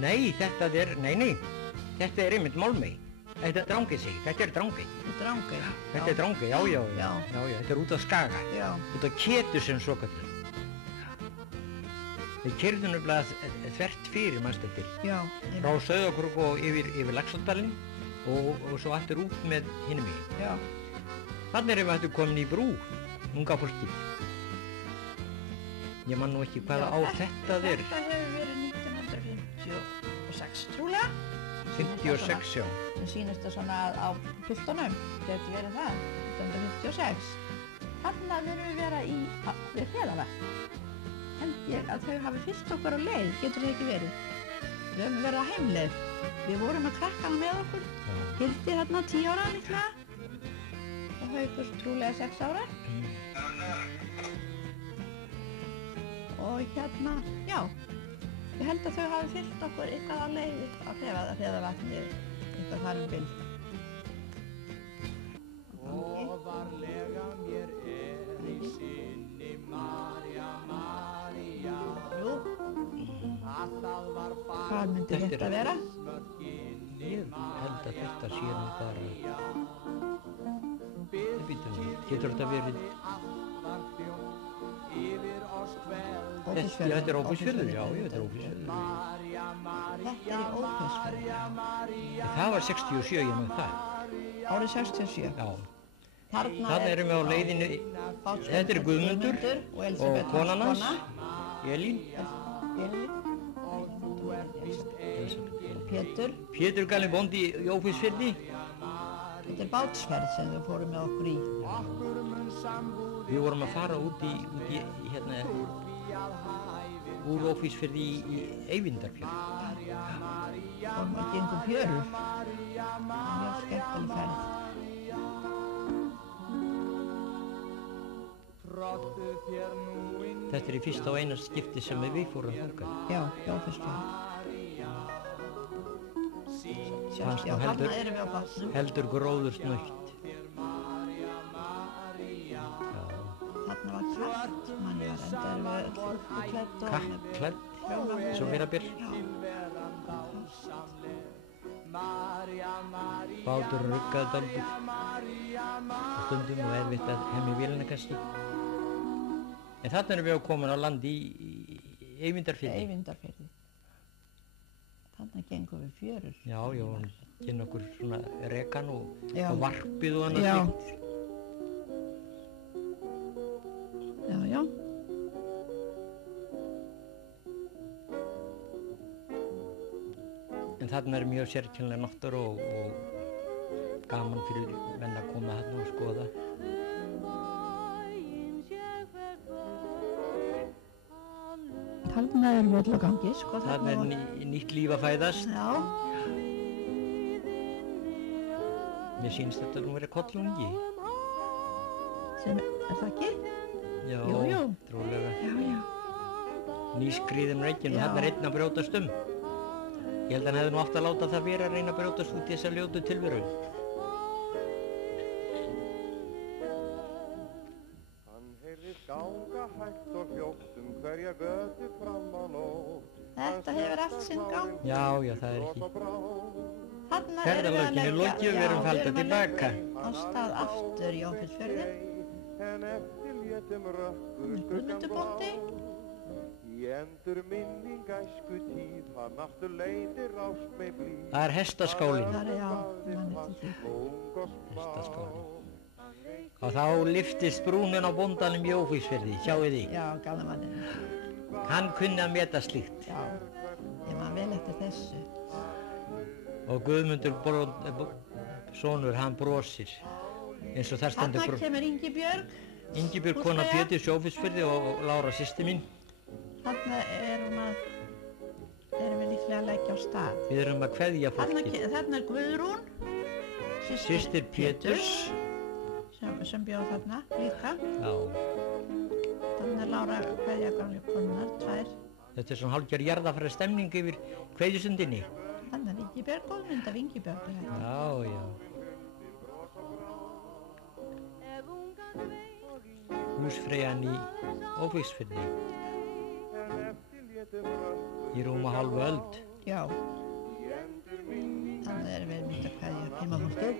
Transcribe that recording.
Nei, þetta er einmitt Málmey. Þetta er Drangey, þetta er Drangey. Drangey? Þetta er Drangey, já, þetta er út á Skaga. Já. Út á Ketu sem svo kallar. Við keyrðum nefnilega þvert fyrir mannstættir. Já. Frá Sauðárkrók og yfir Laxárdalinn og svo aftur út með hinum í. Já. Þannig erum við aftur komin í brú, unga fólki. Ég man nú ekki hvaða ár þetta er. Þetta hefur verið 1956 trúlega. 56, já. Mér sýnist það svona á pultunum, geti verið það, 1956. Þarna verðum við vera við Hreðavatn. Held ég að þau hafi fylgt okkur á leið, getur það ekki verið. Við höfum verið á heimleið. Við vorum að krakkana með okkur. Hildi þarna 10 ára líklega. Og Haukur trúlega 6 ára. Og hérna, já. Ég held að þau hafi fylgt okkur eitthvað á leið á Hreðavatni, eitthvað þar bil. Ofarlega mér í sinni María. Jú. Hvað myndi þetta vera? Ég held að þetta sé nú bara... Getur þetta verið... Þetta er Ófeigsfjörður, já, þetta er Ófeigsfjörður. Þetta er í Ófeigsfjörður. Það var 67, ég með það. Árið 67? Já. Þarna erum við á leiðinu... Þetta er Guðmundur og konan hans, Elín. Pétur. Pétur galinn bóndi í Ófeigsfirði. Þetta er bátsferð sem þau fórum með okkur í. Við vorum að fara út í hérna, úr Ófeigsfirði í Eyvindarfjörð. Og maður gengum fjörur. Mjög skemmtileg ferð. Þetta er í fyrsta og eina skipti sem við fórum þangað. Já, í Ófeigsfjörð. Fannst nú heldur gróður snögt. Þarna var kalt, mann ég var enda erum við uppklædd og... Kappklædd, svo meirabér. Báturinn ruggaði dálítið á stundum og erfitt að hemja vélina kannski. En þarna erum við komin á land í Eyvindarfirði. Eyvindarfirði. Þarna gengum við fjörur. Já, kynna okkur svona rekan og varpið og annað slíkt. Já. En þarna er mjög sérkennileg náttúra og gaman fyrir menn að koma þarna og skoða. Þarna erum við öll á gangi, sko. Þarna er nýtt líf að fæðast. Já. Mér sýnst þetta nú verið kollungi. Er það ekki? Já, jú. Trúlega. Já. Nýskriðin reikinn og þarna er einn að brjótast um. Ég held að hann hefði nú átt að láta það vera að reyna að brjótast út í þessa ljótu tilveru. Þetta hefur allt sinn gang. Já, það er ekki. Ferðalöginu lokið, við erum faldið tilbaka. Á stað aftur í Ófeigsfjörði. Guðmundur bóndi. Það er hestaskálinn. Það er, mann eftir því. Hestaskálinn. Og þá lyftist brúnin á bóndanum í Ófeigsfirði, sjáu þið. Já, gamla manninn. Hann kunni að meta slíkt. Já, ég man vel eftir þessu. Og Guðmundur sonur, hann brosir. Eins og þar stendur... Þarna kemur Ingibjörg. Ingibjörg kona Péturs í Ófeigsfirði og Lára systir mín. Þarna erum við líklega að leggja á stað. Við erum að kveðja fólkið. Þarna er Guðrún, systir Péturs, sem bjó þarna líka. Já. Þarna er Lára kveðja gamlu konunar, 2. Þetta er svona hálfgerð jarðarfæra stemning yfir kveðjustundinni. Þarna er Ingibjörg, góðmynd af Ingibjörg. Já. Húsfreyjan í Ófeigsfirði. Í rúma hálfu öld. Já. Þannig erum við myndið að kveðja heimafólkið.